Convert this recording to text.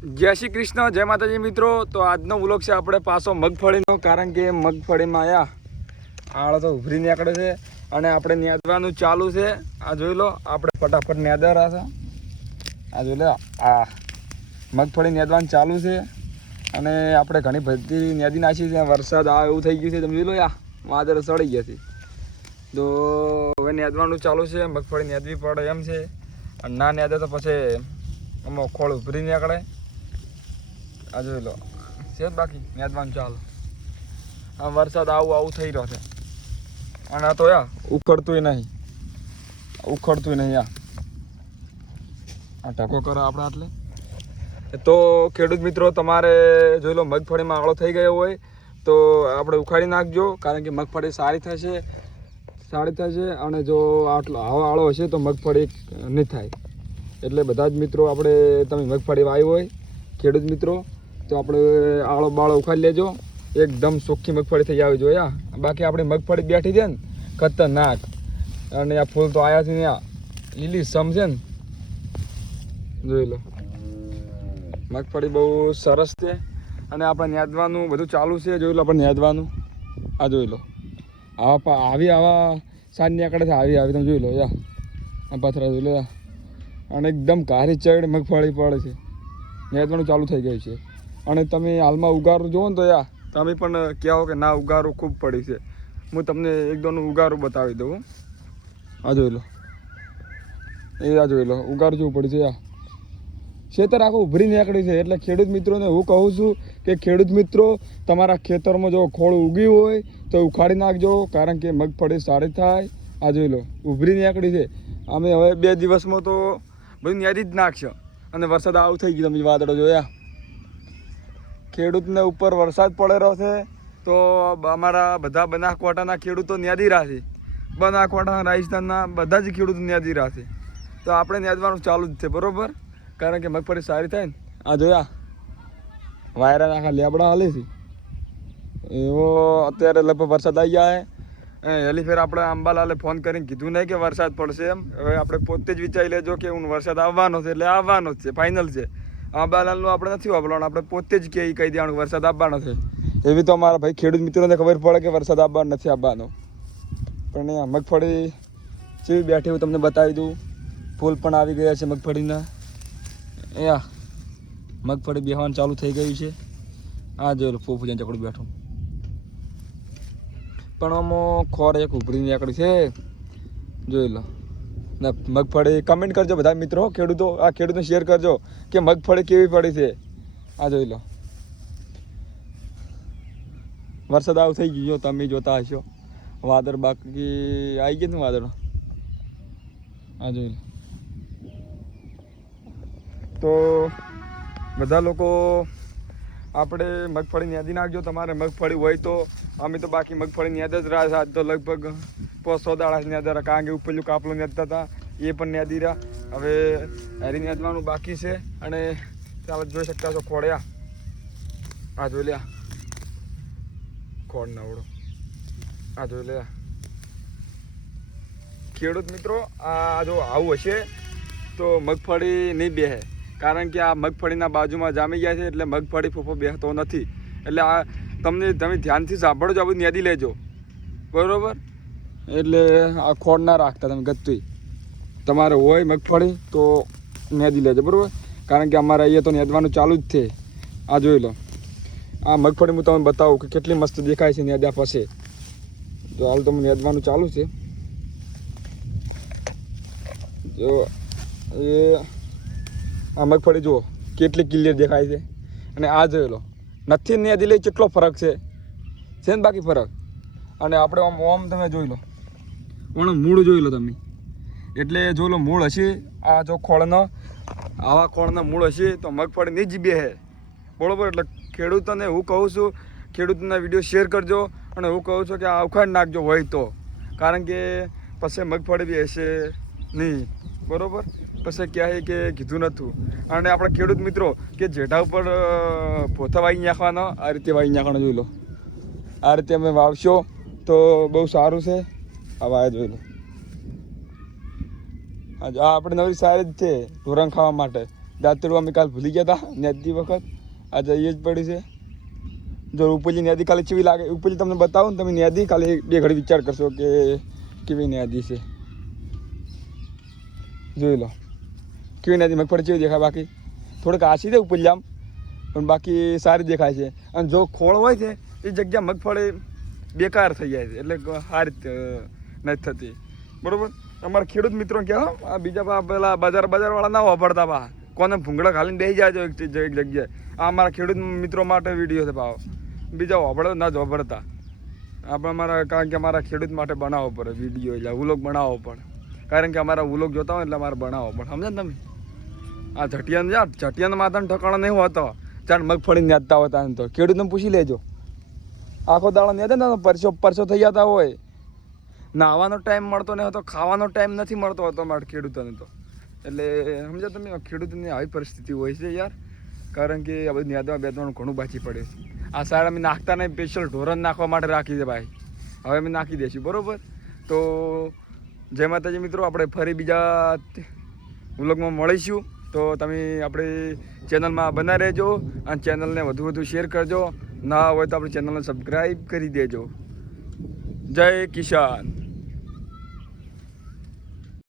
જય શ્રી કૃષ્ણ, જય માતાજી મિત્રો. તો આજનો વ્લોગ છે આપણે પાછો મગફળીનો, કારણ કે મગફળીમાં આવ્યા આળો તો ઉભરી નીકળે છે અને આપણે નેદવાનું ચાલુ છે. આ જોઈ લો, આપણે ફટાફટ રહ્યા છે. આ જોઈ લો, આ મગફળી નેદવાનું ચાલુ છે અને આપણે ઘણી બધી નેદી નાખી છે. વરસાદ આ એવું થઈ ગયું છે. તમે જોઈ લો યા વાદળ સડી ગયા છે. તો હવે નેદવાનું ચાલુ છે. મગફળી નેદવી પડે એમ છે. અને ના નેદે તો પછી આમાં ખોળ ઉભરી નીકળે. આ જોઈ લો. છે બાકી? મેદવાન ચાલો. આ વરસાદ આવું આવું થઈ રહ્યો છે. અને આ તો યા, ઉખડતુંય નહીં. ઉખડતું નહીં યા. આ ટકો કરો આપણે આટલે તો ખેડૂત મિત્રો, તમારે જોઈ લો, મગફળીમાં આળો થઈ ગયો હોય, તો આપણે ઉખાડી નાખજો, કારણ કે મગફળી સારી થશે સારી થશે, અને જો આટલો આવો આળો હશે, તો મગફળી નહીં થાય. એટલે બધા જ મિત્રો, આપણે તમે મગફળી વાવી હોય, ખેડૂત મિત્રો તો આપણે આળો બાળો ઉખાડી લેજો. એકદમ ચોખ્ખી મગફળી થઈ આવી જોયા બાકી આપણી મગફળી બેઠી છે ને, ખતરનાક. અને આ ફૂલ તો આવ્યા છે ને આ લીલી સમ છે ને. જોઈ લો. મગફળી બહુ સરસ છે. અને આપણે નેદવાનું બધું ચાલુ છે. જોઈ લો આપણે નેદવાનું આ જોઈ લો. આવા આવી આવા સાંજની આકડે છે. આવી આવી તમે જોઈ લો, યા. આ પથરા જોઈ લો, યા. અને એકદમ કારી ચડ મગફળી પડે છે. નેદવાનું ચાલુ થઈ ગયું છે. અને તમે હાલમાં ઉગારું જુઓ ને તો યા, તમે પણ કહેવો કે ના, ઉગારું ખૂબ પડી છે. હું તમને એક દોનું ઉગારું બતાવી દઉં. આ જોઈ લો. એ આ જોઈ લો, ઉગાર જેવું પડશે યા. ખેતર આખું ઉભરી નીકળ્યું છે, એટલે ખેડૂત મિત્રોને હું કહું છું કે ખેડૂત મિત્રો, તમારા ખેતરમાં જો ખોળ ઉગી હોય, તો ઉખાડી નાખજો, કારણ કે મગફળી સારી થાય. આ જોઈ લો, ઉભરી નીકળી છે. અમે હવે બે દિવસમાં તો બધું યાદી જ નાખશે. અને વરસાદ આવું થઈ ગયું, તમે વાદળો જોયા. ખેડૂતને ઉપર વરસાદ પડેલો છે તો અમારા બધા બનાસકાંઠાના ખેડૂતો ન્યાદી રહ્યા છે બનાસકાંઠા રાજસ્થાનના બધા જ ખેડૂતો ન્યાદી રહ્યા છે તો આપણે ન્યાદવાનું ચાલુ જ છે, બરાબર? કારણ કે મગફળી સારી થાય ને. આ જોયા? વાયરા આખા લેબડા હાલે છે. એવો અત્યારે લગભગ વરસાદ આવી જાય હેલી ફેર આપણે અંબાલાલે ફોન કરીને કીધું નહીં કે વરસાદ પડશે એમ. હવે આપણે પોતે જ વિચારી લેજો કે હું વરસાદ આવવાનો છે, એટલે આવવાનો જ છે, ફાઇનલ છે. અંબાલાલનું આપણે નથી વાપરવાનું. આપણે પોતે જ કહી કહી દેવાનું વરસાદ આવવાનો છે. એવી તો અમારા ભાઈ ખેડૂત મિત્રોને ખબર પડે કે વરસાદ આવવાનો નથી આવવાનો. પણ અહીંયા મગફળી જેવી બેઠી હું તમને બતાવી દઉં. ફૂલ પણ આવી ગયા છે મગફળીના. અહીંયા મગફળી બેહવાનું ચાલુ થઈ ગયું છે. આ જોઈ લો, ફૂફુ જ્યાં ચકડું બેઠું. પણ આમાં ખોર એક ઉભરીને નીકળી છે. જોઈ લો. ને, મગફળી કમેન્ટ કરજો બધા મિત્રો, ખેડૂતો, આ ખેડૂતને શેર કરજો કે મગફળી કેવી પડી છે. આ જોઈ લો. વરસાદ આવું થઈ ગયો તમે જોતા હશો. વાદળ બાકી આવી ગયા ને વાદળ? આ જોઈ લો. તો બધા લોકો, આપણે મગફળી યાદી નાખજો. તમારે મગફળી હોય તો, અમે તો બાકી મગફળીની યાદ જ રહ્યા તો લગભગ પોસો દાડા યાદ રહ્યા કારણ કે ઉપરલું કાપલું યાદતા હતા, એ પણ નેદી રહ્યા હવે હેરી નેદવાનું બાકી છે અને ચાલો જોઈ શકતા છો ખોડ્યા આ જોઈ લ્યા. ખોડ નવડો આ જોઈ લ્યા. ખેડૂત મિત્રો, આ જો આવું હશે તો મગફળી નહીં બેહે. કારણ કે આ મગફળીના બાજુમાં જામી ગયા છે એટલે મગફળી ફૂફો બેહતો નથી. એટલે આ તમને તમે ધ્યાનથી સાંભળો આ બધું યાદી લેજો. બરોબર? એટલે આ ખોડ ના રાખતા તમે ગત્તુંય. તમારે હોય મગફળી તો નેદી લેજો, બરાબર? કારણ કે અમારે અહીંયા તો નેદવાનું ચાલુ જ છે. આ જોઈ લો. આ મગફળી હું તમને બતાવું કે કેટલી મસ્ત દેખાય છે નેદ્યા પાસે તો હાલ તો નેદવાનું ચાલુ છે. જો, એ, આ મગફળી જુઓ, કેટલી ક્લિયર દેખાય છે. અને આ જોઈ લો, નથી નેદી લઈ કેટલો ફરક છે? છે ને બાકી ફરક? અને આપણે આમ ઓમ તમે જોઈ લો. પણ મૂળ જોઈ લો તમે. એટલે જો લો મૂળ હશે આ જો ખોળનો આવા ખોળના મૂળ હશે તો મગફળી નહીં જ બે હે. બરોબર? એટલે ખેડૂતોને હું કહું છું ખેડૂતના વીડિયો શેર કરજો અને હું કહું છું કે આ ઉખાડ નાખજો હોય તો. કારણ કે પછી મગફળી બી હશે નહીં. બરોબર? પછી ક્યાંય કે કીધું નહોતું. અને આપણા ખેડૂત મિત્રો કે જેઠા ઉપર અ, વાઈ નાખવાનો આ રીતે વાવી નાખવાનો જોઈ લો. આ રીતે અમે વાવશો તો બહુ સારું છે. આ વાયા જોઈ લો હા આ આપણે નવી સારી જ છે ઢોરણ ખાવા માટે. દાંતરું અમે કાલ ભૂલી ગયા હતા નેદી વખત. આ જઈએ જ પડી છે. જો ઉપરલી નેદી ખાલી કેવી લાગે? ઉપરલી તમને બતાવું ને તમે નેદી ખાલી બે ઘડી વિચાર કરશો કે કેવી નેદી છે. જોઈ લો. કેવી નેદી? મગફળી કેવી દેખાય બાકી? થોડીક આછી છે ઉપરલી આમ, પણ બાકી સારી દેખાય છે. અને જો ખોળ હોય છે, એ જગ્યા મગફળી બેકાર થઈ જાય છે. એટલે સારી નથી થતી. બરાબર? અમારા ખેડૂત મિત્રો કહો આ બીજા પેલા બજાર બજારવાળા ના વાપરતા પા કોને ભૂંગળા ખાલીને બેસી જાય એક જગ્યાએ. આ અમારા ખેડૂત મિત્રો માટે વીડિયો છે ભાવ. બીજા વાપરતા ના જ વાપરતા. આપણે અમારા, કારણ કે અમારા ખેડૂત માટે બનાવવો પડે વીડિયો એટલે ઉલોગ બનાવવો પડે. કારણ કે અમારા ઉલોગ જોતા હોય એટલે અમારે બનાવવો પડે. સમજે તમે? આ ઝટિયાન જા ઝટિયાન માથાને ઠકાણો નહીં હોતો. ચાલ મગફળી નેતા હોતા તો. ખેડૂતને પૂછી લેજો. આખો દાડો નેતા ને, પરસો પરસો થઈ જતા હોય. નાવાનો ટાઈમ મળતો નહીં હતો ખાવાનો ટાઈમ નથી મળતો હતો અમારા ખેડૂતોને તો. એટલે સમજ્યા તમે ખેડૂતોની આવી પરિસ્થિતિ હોય છે યાર. કારણ કે આ બધી બે બેદવાનું ઘણું બાકી પડે છે. આ સાર અમે નાખતા નહીં સ્પેશિયલ ઢોરણ નાખવા માટે રાખી છે ભાઈ. હવે અમે નાખી દઈશું બરાબર? તો જય માતાજી મિત્રો, આપણે ફરી બીજા વ્લોગમાં મળીશું. તો તમે આપણી ચેનલમાં બના રહેજો અને ચેનલને વધુ વધુ શેર કરજો. ના હોય તો આપણી ચેનલને સબસ્ક્રાઈબ કરી દેજો. જય કિસાન.